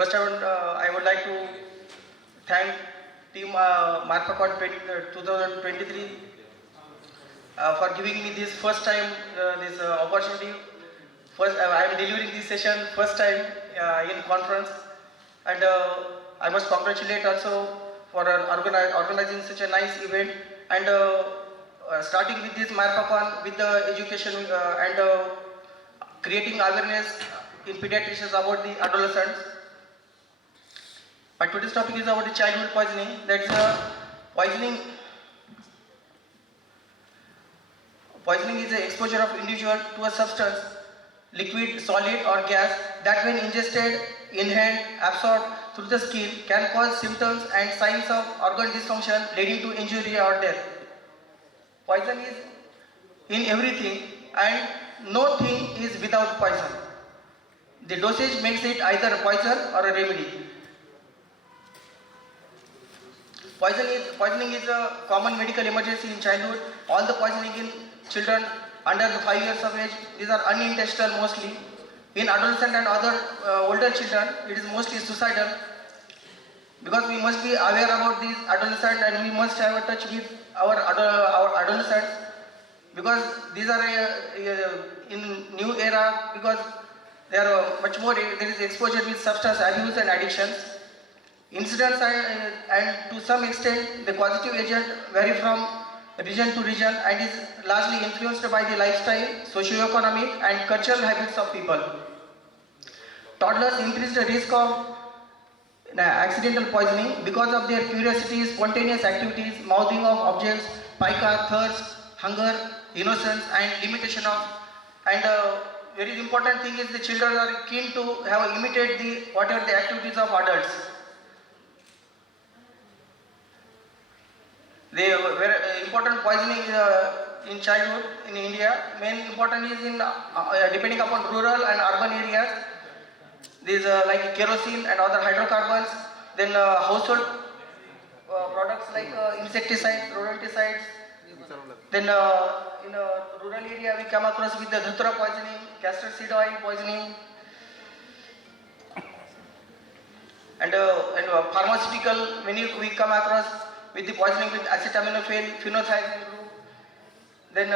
First, I would like to thank team MARPCON 2023 for giving me this first time this opportunity. First, I am delivering this session first time in conference, and I must congratulate also for organizing such a nice event and starting with this MARPCON with the education and creating awareness in pediatricians about the adolescents. But today's topic is about the childhood poisoning. That's poisoning. Poisoning is the exposure of individual to a substance, liquid, solid or gas that when ingested, inhaled, absorbed through the skin can cause symptoms and signs of organ dysfunction leading to injury or death. Poison is in everything and no thing is without poison. The dosage makes it either a poison or a remedy. Poisoning is a common medical emergency in childhood. All the poisoning in children under 5 years of age, these are unintentional mostly. In adolescent and other older children, it is mostly suicidal. Because we must be aware about these adolescents and we must have a touch with our adolescents. Because these are in new era, because they are much more, there is exposure with substance abuse and addictions. Incidents and to some extent the causative agent vary from region to region and is largely influenced by the lifestyle, socio-economic and cultural habits of people. Toddlers increase the risk of accidental poisoning because of their curiosity, spontaneous activities, mouthing of objects, pica, thirst, hunger, innocence and limitation of, and very important thing is the children are keen to have imitate whatever the activities of adults. The very important poisoning in childhood in India, main important is in depending upon rural and urban areas. These like kerosene and other hydrocarbons, then household products like insecticides, rodenticides. Then in a rural area we come across with the dhatura poisoning, castor seed oil poisoning, and pharmaceutical, many we come across with the poisoning with acetaminophen, phenothiazine group. Then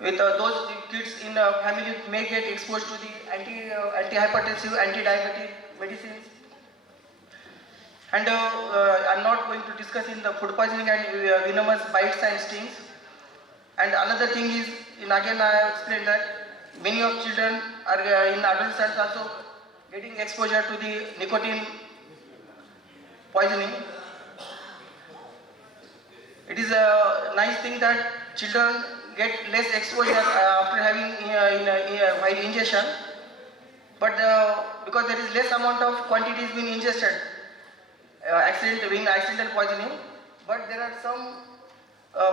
with those kids in a family may get exposed to the antihypertensive, anti-diabetic medicines. And I'm not going to discuss in the food poisoning and venomous bites and stings. And another thing is, again I have explained that many of children are in adolescents also getting exposure to the nicotine poisoning. It is a nice thing that children get less exposure after having while ingestion, but because there is less amount of quantities being ingested, accidental poisoning, but there are some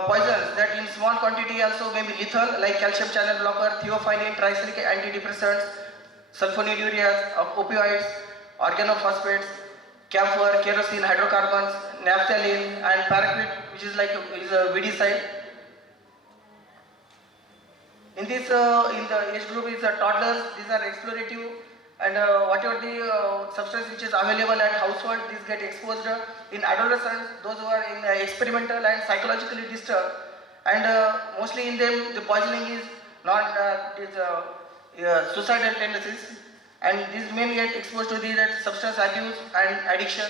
poisons that in small quantity also may be lethal, like calcium channel blocker, theophylline, tricyclic antidepressants, sulfonylureas, opioids, organophosphates, camphor, kerosene, hydrocarbons, naphthalene and paraquat, which is like a weedicide. In this, in the age group is toddlers, these are explorative and whatever the substance which is available at household, these get exposed. In adolescents, those who are in experimental and psychologically disturbed, and mostly in them the poisoning is not suicidal tendencies, and these men get exposed to the substance abuse and addiction.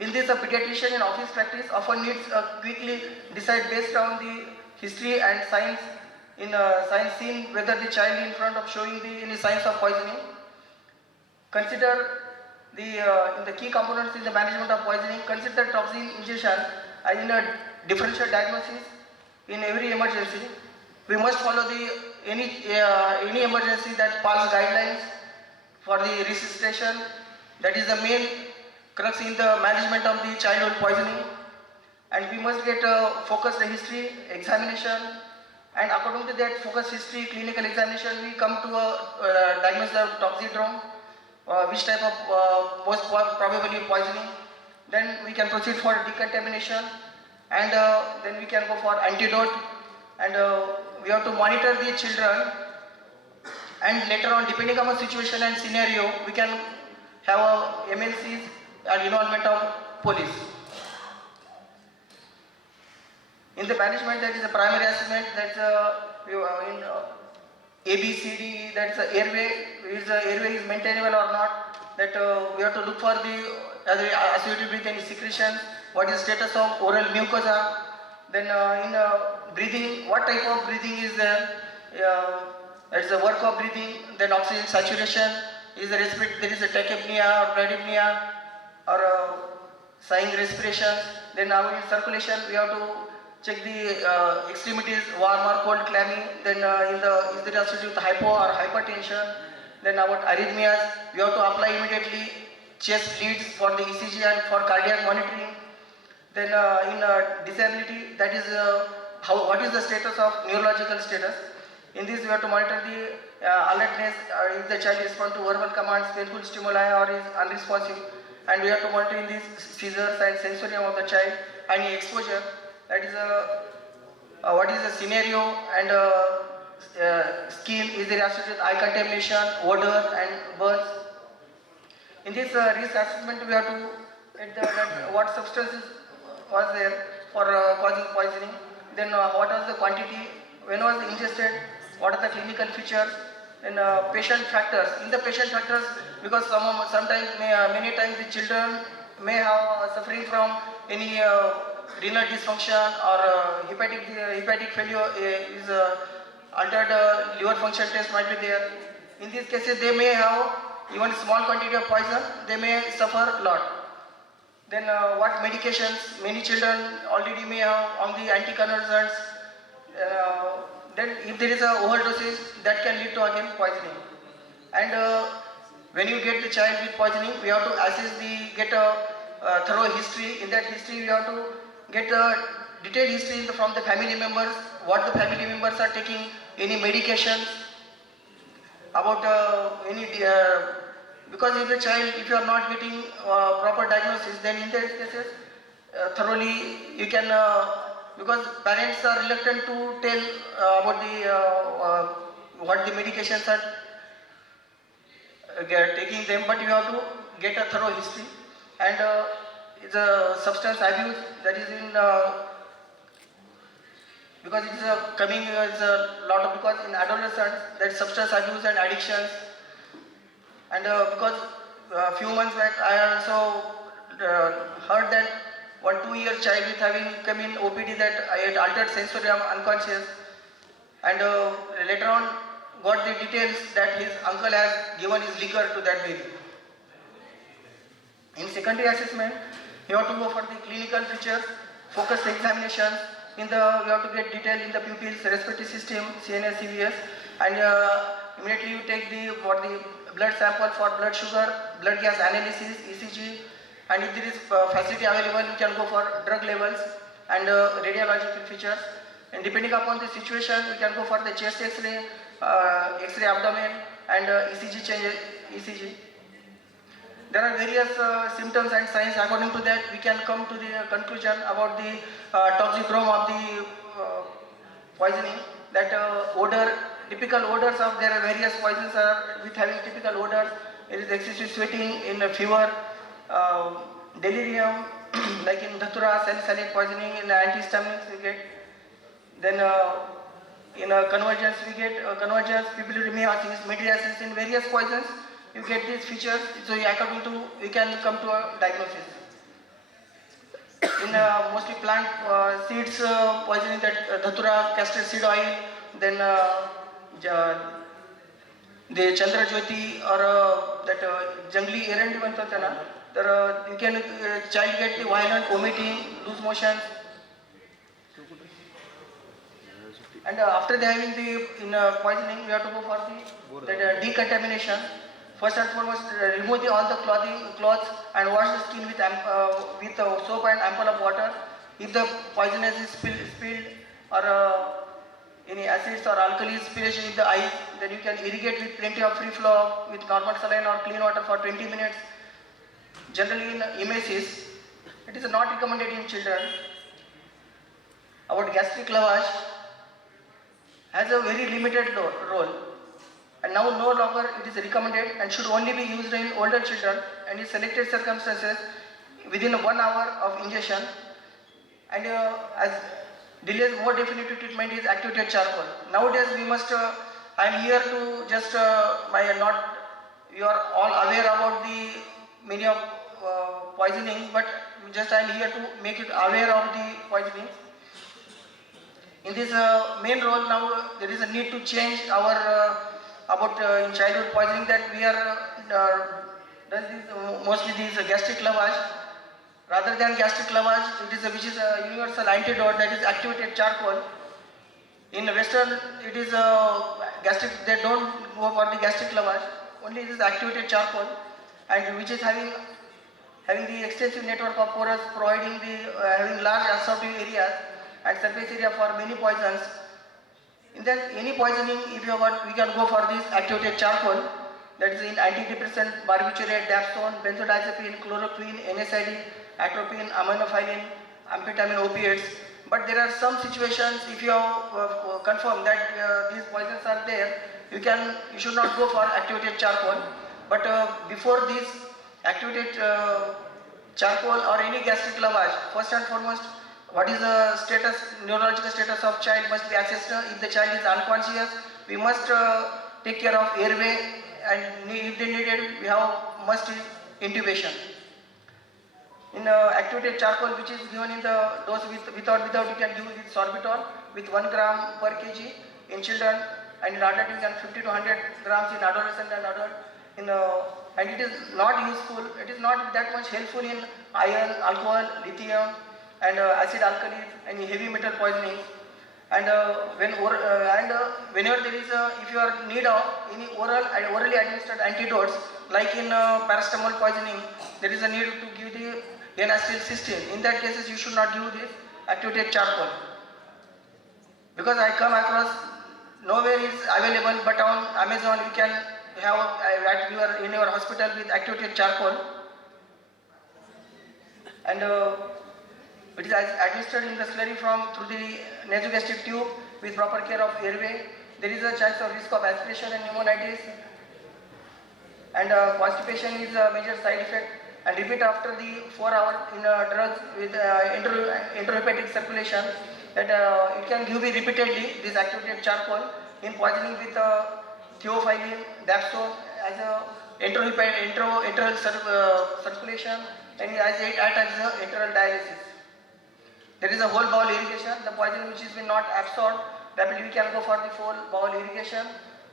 In this, a pediatrician in office practice often needs to quickly decide based on the history and science in science scene whether the child in front of showing any signs of poisoning. Consider in the key components in the management of poisoning, consider toxin ingestion as in a differential diagnosis in every emergency. We must follow any emergency that PALS guidelines for the resuscitation. That is the main crux in the management of the childhood poisoning. And we must get focused history, examination, and according to that focused history, clinical examination, we come to a diagnosis of toxidrome, which type of most probably poisoning. Then we can proceed for decontamination, and then we can go for antidote, and we have to monitor the children, and later on depending on the situation and scenario we can have MNCs and involvement of police. In the management, there is a primary assessment, that's in A, B, C, D, that's airway is maintainable or not. That we have to look for the associated with any secretions. What is the status of oral mucosa? Then in breathing, what type of breathing is there? It's the work of breathing. Then oxygen saturation. Is there is a tachypnea or bradypnea or sighing respiration. Then now in circulation, we have to check the extremities, warm or cold clammy. Then is there associated with hypo or hypertension. Then about arrhythmias, we have to apply immediately chest leads for the ECG and for cardiac monitoring. Then in disability, that is what is the status of neurological status. In this, we have to monitor the alertness, if the child responds to verbal commands, painful stimuli, or is unresponsive. And we have to monitor in these seizures and sensorium of the child and exposure. That is what is the scenario and skin, is there associated with eye contamination, odor and burns. In this risk assessment, we have to get what substances was there for causing poisoning, then what was the quantity, when was ingested, what are the clinical features, and patient factors. In the patient factors, because sometimes many times the children may have suffering from any renal dysfunction or hepatic failure is altered liver function test might be there. In these cases, they may have even small quantity of poison, they may suffer a lot. Then what medications, many children already may have on the anticonvulsants. Then if there is a overdosage, that can lead to again poisoning. And when you get the child with poisoning, we have to get a thorough history. In that history, we have to get a detailed history from the family members, what the family members are taking, any medications, about any because if the child, if you are not getting proper diagnosis, then in these cases thoroughly you can because parents are reluctant to tell about the what the medications are taking them, but you have to get a thorough history. And it's a substance abuse, that is in because it's coming as a lot of, because in adolescents that substance abuse and addictions. And because a few months back I also heard that 1-2-year child with having come in OPD that I had altered sensorium, unconscious, and later on got the details that his uncle has given his liquor to that baby. In secondary assessment, you have to go for the clinical features, focused examination. We have to get detail in the pupils, respiratory system, CNS, CVS, and immediately you take the blood sample for blood sugar, blood gas analysis, ECG, and if there is facility available, you can go for drug levels and radiological features. And depending upon the situation, we can go for the chest X-ray, X-ray abdomen, and ECG change, ECG. There are various symptoms and signs. According to that, we can come to the conclusion about the toxichrome of the poisoning. That odor, typical odors of there are various poisons are with having typical odors. There is excessive sweating, in fever, delirium, like in Datura, salicylate poisoning, in antihistaminics we get. Then in convergence we get convergence, pupillomeiosis, mydriasis, in various poisons. You get these features, so according to we can come to a diagnosis. In mostly plant seeds poisoning, that Dhatura, castor seed oil, then the Chandra Jyoti or that jungli errand म्हणतात त्याला, तर you can child get the violent vomiting, loose motion. And after they having the poisoning, we have to go for the decontamination. First and foremost, remove all the cloths and wash the skin with soap and ample of water. If the poisonous is spilled or any acids or alkali spillation in the eyes, then you can irrigate with plenty of free flow with normal saline or clean water for 20 minutes. Generally in emesis, it is not recommended in children. About gastric lavage, has a very limited role. and now no longer it is recommended and should only be used in older children and in selected circumstances within 1 hour of ingestion. And as delays more definitive treatment is activated charcoal. Nowadays we must, I am here to just, not, you are all aware about the many of poisoning, but just I am here to make it aware of the poisoning. In this main role now, there is a need to change our about in childhood poisoning, that we are does this, mostly these gastric lavage. Rather than gastric lavage, it is which is a universal antidote, that is activated charcoal. In Western, it is gastric. They don't go for the gastric lavage. Only it is activated charcoal, and which is having the extensive network of pores, providing the having large absorptive areas and surface area for many poisons. In that any poisoning, if you want, we can go for this activated charcoal. That is in antidepressant, barbiturate, dapsone, benzodiazepine, chloroquine, NSAID, atropine, aminophylline, amphetamine, opiates. But there are some situations, if you confirm that these poisons are there, you should not go for activated charcoal. But before this activated charcoal or any gastric lavage, first and foremost, what is the status, neurological status of child must be assessed. If the child is unconscious, we must take care of airway, and if they needed, we have must intubation. In activated charcoal, which is given in the dose without, you can give with sorbitol with 1 gram per kg in children, and in adult you can 50 to 100 grams in adolescent and adult. And it is not useful. It is not that much helpful in iron, alcohol, lithium, and acid alkalis and heavy metal poisoning. And whenever there is if you are in need of any orally administered antidotes, like in paracetamol poisoning, there is a need to give the N-acetylcysteine. In that cases, you should not give this activated charcoal, because I come across nowhere is available, but on Amazon you can have in your hospital with activated charcoal, and it is administered in the slurry through the nasogastric tube with proper care of airway. There is a chance of risk of aspiration and pneumonitis, and constipation is a major side effect. And repeat after the 4 hours in drugs with intrahepatic circulation, that it can give repeatedly this activated charcoal in poisoning with theophylline, dapsone as a enteral circulation, and as it acts as enteral dialysis. There is a whole bowel irrigation. The poison which has been not absorbed, rapidly we can go for the whole bowel irrigation.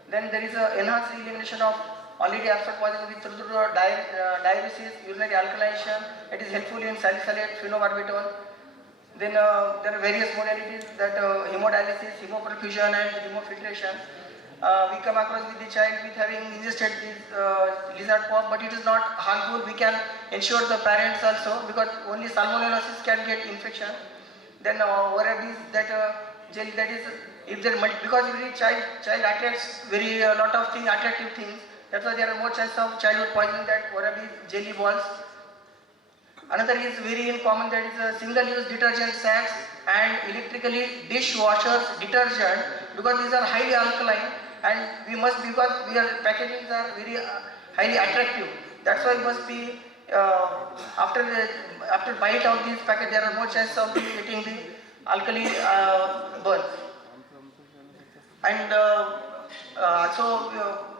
Then there is a enhanced elimination of already absorbed poison through diuresis, urinary alkylation. It is helpful in salicylate, phenobarbital. Then there are various modalities, that hemodialysis, hemoperfusion, and hemofiltration. We come across with the child with having ingested this lizard paw, but it is not harmful. We can ensure the parents also, because only salmonellosis can get infection. Then ORFDs, that jelly, that is, if there because every child attracts very lot of attractive things. That's why there are more chances of childhood poisoning, that ORFDs, jelly balls. Another is very common, that is single-use detergent sacks and electrically dishwashers detergent, because these are highly alkaline, and we must, because packagings are very highly attractive. That's why we must be after bite of this packet, there are more chances of getting the alkali burn. And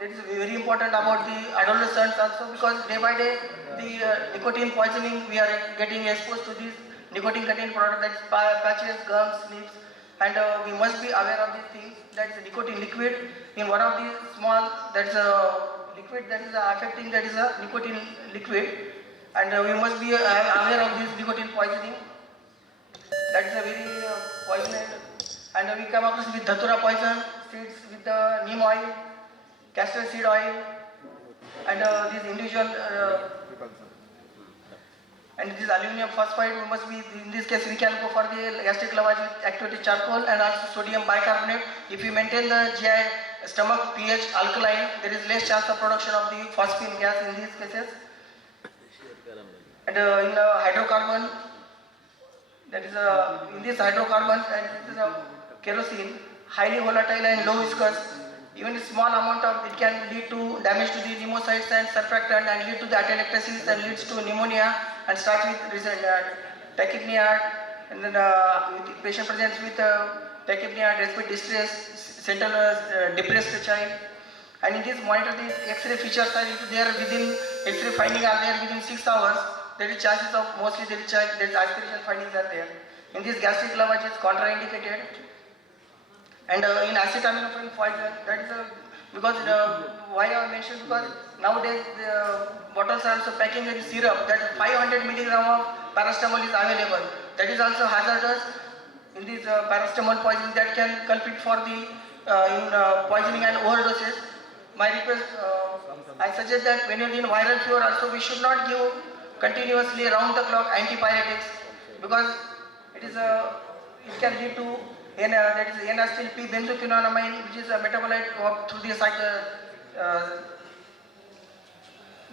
it is very important about the adolescents also, because day by day the nicotine poisoning, we are getting exposed to this nicotine containing product, that's patches, gums, snips, and we must be aware of these things. That's a nicotine liquid in one of the small, that's a liquid that is affecting, that is a nicotine liquid, and we must be aware of this nicotine poisoning. That is a very poisonous. And we come across with Datura poison, seeds with the neem oil, castor seed oil, and these individual and this aluminum phosphide. We must be, in this case we can go for the gastric lavage with activated charcoal, and also sodium bicarbonate. If we maintain the GI stomach pH alkaline, there is less chance of production of the phosphine gas in these cases. And in hydrocarbon, that is in this hydrocarbon, and this is a kerosene, highly volatile and low viscous. even a small amount of it can lead to damage to the pneumocytes and surfactant and lead to the atelectasis and leads to pneumonia and starts with tachypnea, and then with patient presents with tachypnea, respiratory distress, central depressed child. And in this monitor, the X-ray features are there within X-ray findings are there within 6 hours. There is chances of mostly there is aspiration findings are there. In this gastric lavage is contraindicated. And in acetaminophen poison, that is because why I mentioned, because nowadays the bottles are also packing with syrup that 500 milligram of paracetamol is available. That is also hazardous in this paracetamol poisoning that can culprit for the poisoning and overdoses. My request, I suggest that when you're in viral fever also we should not give continuously round the clock antipyretics, because it can lead to that is N-acetyl P-benzoquinonamine, which is a metabolite through the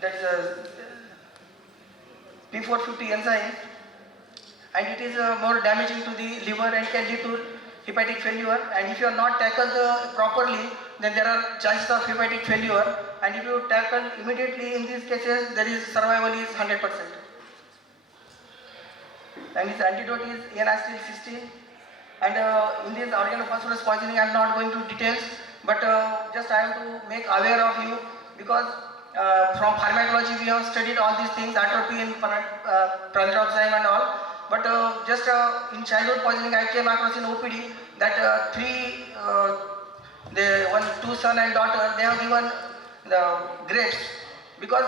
that is a P450 enzyme, and it is more damaging to the liver and can lead to hepatic failure. And if you are not tackled properly, then there are chances of hepatic failure. And if you tackle immediately in these cases, there is survival is 100%. And its antidote is N-acetylcysteine. And in this organophosphorus poisoning, I am not going to details, but just I have to make aware of you, because from pharmacology we have studied all these things, atropine, pyrethroxime and all. But just in childhood poisoning, I came across in OPD that two son and daughter, they have given the grapes, because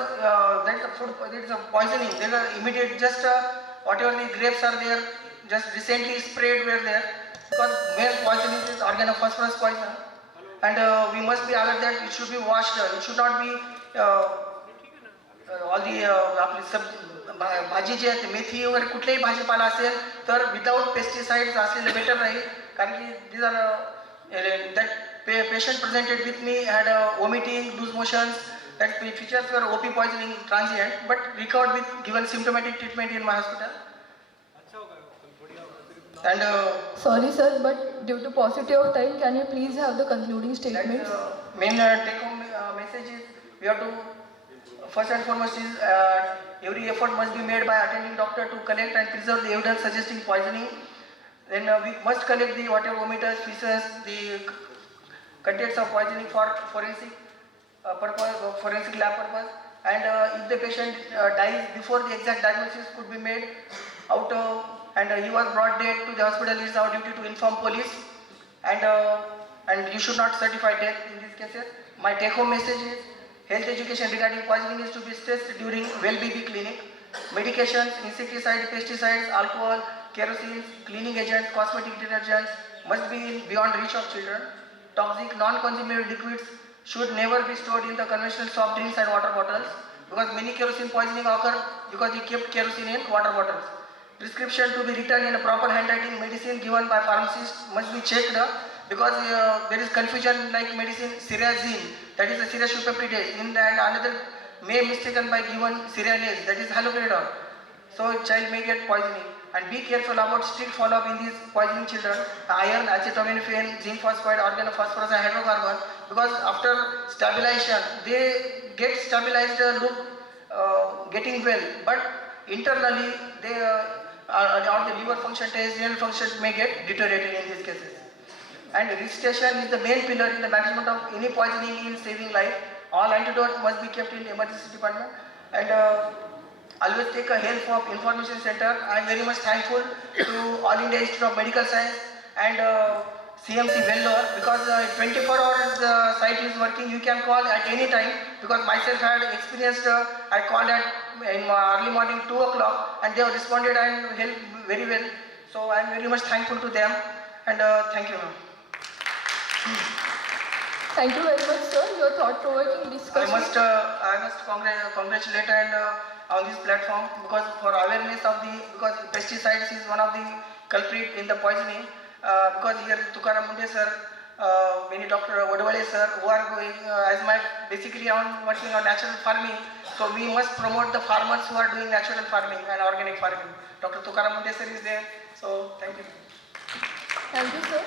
that is a food, that is a poisoning. They were immediate, just whatever the grapes are there, just recently sprayed were there, because main poisoning is organophosphorus poison, and we must be aware that it should be washed. It should not be all the भाजी जी आहे मेथी वगैरे कुठलेही भाजीपाला असेल तर without pesticides असलेले better राहील, कारण की these are that patient presented with me had vomiting, loose motions, that features were OP poisoning transient, but recovered with given symptomatic treatment in my hospital. And sorry sir, but due to paucity of time, can you please have the concluding statements? Main take home message is we have to first and foremost is every effort must be made by attending doctor to collect and preserve the evidence suggesting poisoning. Then we must collect the water vomiters, feces, the contents of poisoning for forensic purpose, forensic lab purpose. And if the patient dies before the exact diagnosis could be made out and he was brought dead to the hospital, it is our duty to inform police, and you should not certify death in these cases. My take home message is health education regarding poisoning is to be stressed during well-baby clinic. Medications, insecticides, pesticides, alcohol, kerosene, cleaning agents, cosmetic detergents must be beyond reach of children. Toxic, non-consumable liquids should never be stored in the conventional soft drinks and water bottles, because many kerosene poisoning occur because we kept kerosene in water bottles. Prescription to be written in a proper handwriting. Medicine given by pharmacist must be checked because there is confusion like medicine Cyrazine, that is a serratiopeptidase, and another may mistaken by given Cyranase, that is haloperidol. So child may get poisoning. And be careful about strict follow-up in these poisoning children. Iron, acetaminophen, zinc phosphide, organophosphorus and hydrocarbon, because after stabilization they get stabilized, look getting well, but internally they or the liver function, renal function may get deteriorated in these cases. And resuscitation is the main pillar in the management of any poisoning in saving life. All antidotes must be kept in emergency department, and always take a help of information center. I am very much thankful to All India Institute of Medical Science and CMC Vellore, because 24 hours the site is working. You can call at any time, because myself had experienced, I called at in early morning 2 o'clock and they have responded and helped very well. So I am very much thankful to them, and thank you. Thank you very much sir, your thought-provoking discussion. I must congratulate and on this platform, because for awareness of because pesticides is one of the culprit in the poisoning, because here Tukaram Munde sir, many Dr. Wadawale sir, who are going as my basically on working on natural farming, so we must promote the farmers who are doing natural farming and organic farming. Dr. Tukaram Munde sir is there, so thank you. Thank you sir.